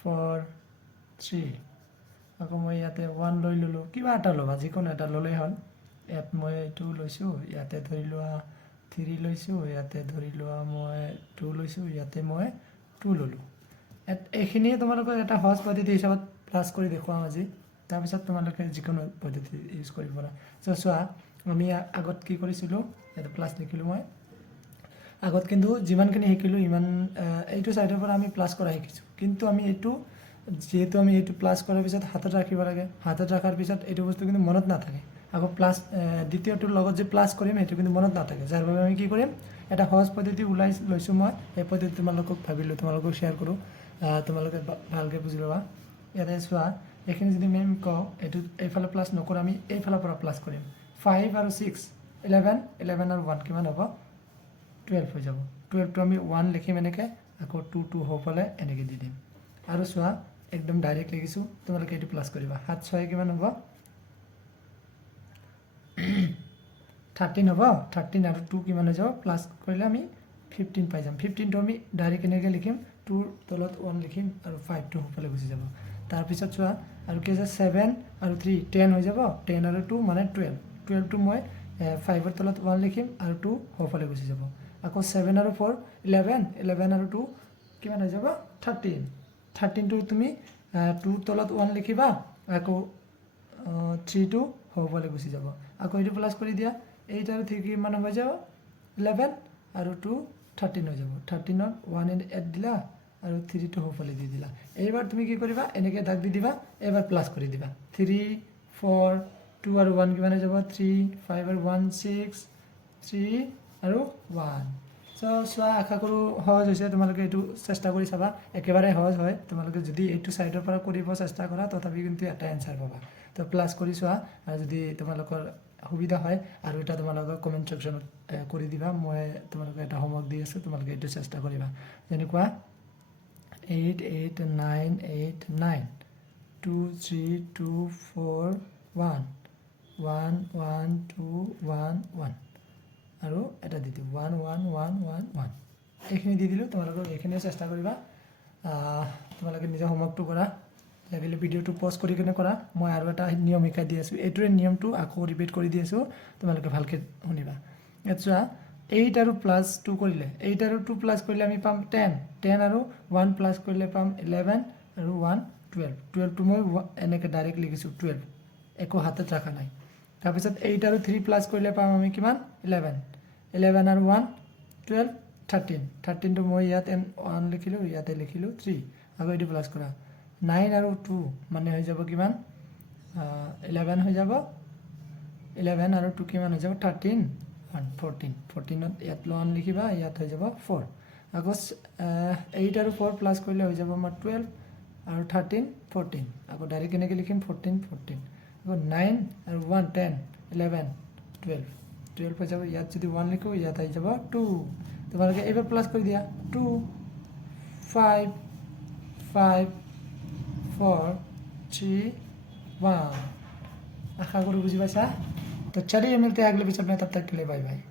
4 3 আকৌ মই ইয়াতে 1 লৈ ললো কিবা এটা ল'বা যিকোনো এটা ল'লেই হ'ল ইয়াত মই 2 লৈছো ইয়াতে ধৰি লোৱা 3 লৈছো ইয়াতে ধৰি লোৱা মই 2 লৈছো ইয়াতে মই 2 ললো এইখিনি তোমালোকৰ এটা সহজ পদ্ধতি হিচাপত প্লাস কৰি দেখুৱাম আজি তাৰ পিছত তোমালোকে যিকোনো পদ্ধতি ইউজ কৰিব পাৰা চোৱা আমি আগত কি কৰিছিলো এটা প্লাস লিখিলো মই আগত কিন্তু যিমানখিনি শিকিলো ইমান এইটো সাইডৰ পৰা আমি প্লাস কৰা শিকিছো কিন্তু আমি এইটো যেহেতু আমি এইটো প্লাস কৰাৰ পিছত হাতত ৰাখিব লাগে হাতত ৰাখাৰ পিছত এইটো বস্তু কিন্তু মনত নাথাকে আকৌ প্লাস দ্বিতীয়টোৰ লগত যে প্লাস কৰিম এইটো কিন্তু মনত নাথাকে যাৰ বাবে আমি কি কৰিম এটা সহজ পদ্ধতি উলাই লৈছো মই এই পদ্ধতি তোমালোকক ভাবিলো তোমালোকক শেয়াৰ কৰো তোমালোকে ভালকে বুজি লবা ইয়াতে চোৱা এখিনি যদি মেম ক এটো এইফালে প্লাস নকৰ আমি এইফালৰ পৰা প্লাস কৰিম 5 আৰু 6 11 11 আৰু 1 কিমান হ'ব 12 হৈ যাব 12 টো আমি 1 লিখিম এনেকে আকৌ 2 2 হ'ফালে এনেকে দি দিম আৰু চোৱা একদম ডাইৰেক্ট লিখিছো তোমালোকে এটো প্লাস কৰিবা 7 6 কিমান হ'ব 13 হ'ব 13 আৰু 2 কিমান হৈ যাব প্লাস কৰিলে আমি 15 পাই যাম 15 টো আমি ডাইৰেক্ট এনেকে লিখিম 2 তলত 1 লিখিম আৰু 5 টো হ'ফালে গুচি যাব তাৰ পিছত চোৱা আৰু কি আছে 7 আৰু 3 10 হৈ যাব 10 আৰু 2 মানে 12 12 টো মই 5 ৰ তলত 1 লিখিম আৰু 2 হ'ফালে গুচি যাব আকৌ 7 আৰু 4 11 11 আৰু 2 কিমান হৈ যাব 13 13 টো তুমি 2 তলত 1 লিখিবা আকৌ 3 টো হ'ফালে গুচি যাব আকৌ এটো প্লাস কৰি দিয়া 8 আৰু 3 কিমান হৈ যাব 11 আৰু 2 13 হৈ যাব 13 ত 1 এড দিলা আৰু 3 টো হ'ফালে দি দিলা এইবাৰ তুমি কি কৰিবা এনেকে দাগ দি দিবা এবাৰ প্লাস কৰি দিবা 3 4 2 আৰু 1 কিমান হৈ যাব 3 5 আৰু 1 6 3 আৰু 1 চোৱা আশা কৰো সহজ হৈছে তোমালোকে এটো চেষ্টা কৰি চাবা একেবাৰে সহজ হয় তোমালোকে যদি এইটো সাইডৰ পৰা কৰিব চেষ্টা কৰা তথাপি কিন্তু এটা আনসাৰ পাবা তো প্লাস কৰি চোৱা আৰু যদি তোমালোকৰ সুবিধা হয় আৰু এটা তোমালোকৰ কমেন্ট সেকশনত কৰি দিবা মই তোমালোকে এটা হোমৱৰ্ক দি আছো তোমালোকে এটো চেষ্টা কৰিবা যেনেকুৱা 8 8 9 8 9 2 3 2 4 1 1 1 2 1 1 আৰু এটা দি দিও 1 1 1 1 1 এইখিনি দি দিলো তোমালোকে এইখিনি চেষ্টা কৰিবা তোমালোকে নিজৰ হোমৱৰ্কটো কৰা লাগিলে ভিডিওটো পজ কৰি কিনে কৰা মই আৰু এটা নিয়ম শিকাই দি আছো এইটোৰে নিয়মটো আকৌ ৰিপিট কৰি দি আছো তোমালোকে ভালকে শুনিবা এতছা 8 আৰু প্লাস 2 কৰিলে 8 আৰু 2 প্লাস কৰিলে আমি পাম 10 10 আৰু 1 প্লাস কৰিলে পাম 11 আৰু 1 12 12 টো মই এনেকে ডাইৰেক্ট লিখিছো 12 একো হাতত ৰাখা নাই তাৰ পিছত 8 আৰু 3 প্লাস কৰিলে পাম আমি কিমান 11 11 আৰু 1 12 13 13 টো মই ইয়াতে 1 লিখিলো ইয়াতে লিখিলো 3 আকৌ এটো প্লাস কৰা 9 আৰু 2 মানে হৈ যাব কিমান 11 হৈ যাব 11 আৰু 2 কিমান হৈ যাব 13 1 14 14 ত ইয়াত 1 লিখিবা ইয়াত হৈ যাব 4 আকৌ 8 আৰু 4 প্লাস কৰিলে হৈ যাব আমাৰ 12 আৰু 13 14 আকৌ ডাইৰেক্ট এনেকে লিখিম 14 14 আকৌ 9 আৰু 1 10 11 12 12 হৈ যাব ইয়াত যদি 1 লিখো ইয়াত হৈ যাব 2 তোমালোকে এবাৰ প্লাস কৰি দিয়া 2 5 5 4 3 1 आशा करूँ बुझी पासा तो चलिए मिलते हैं अगले एपिसोड में तब तक के लिए बाय बाय।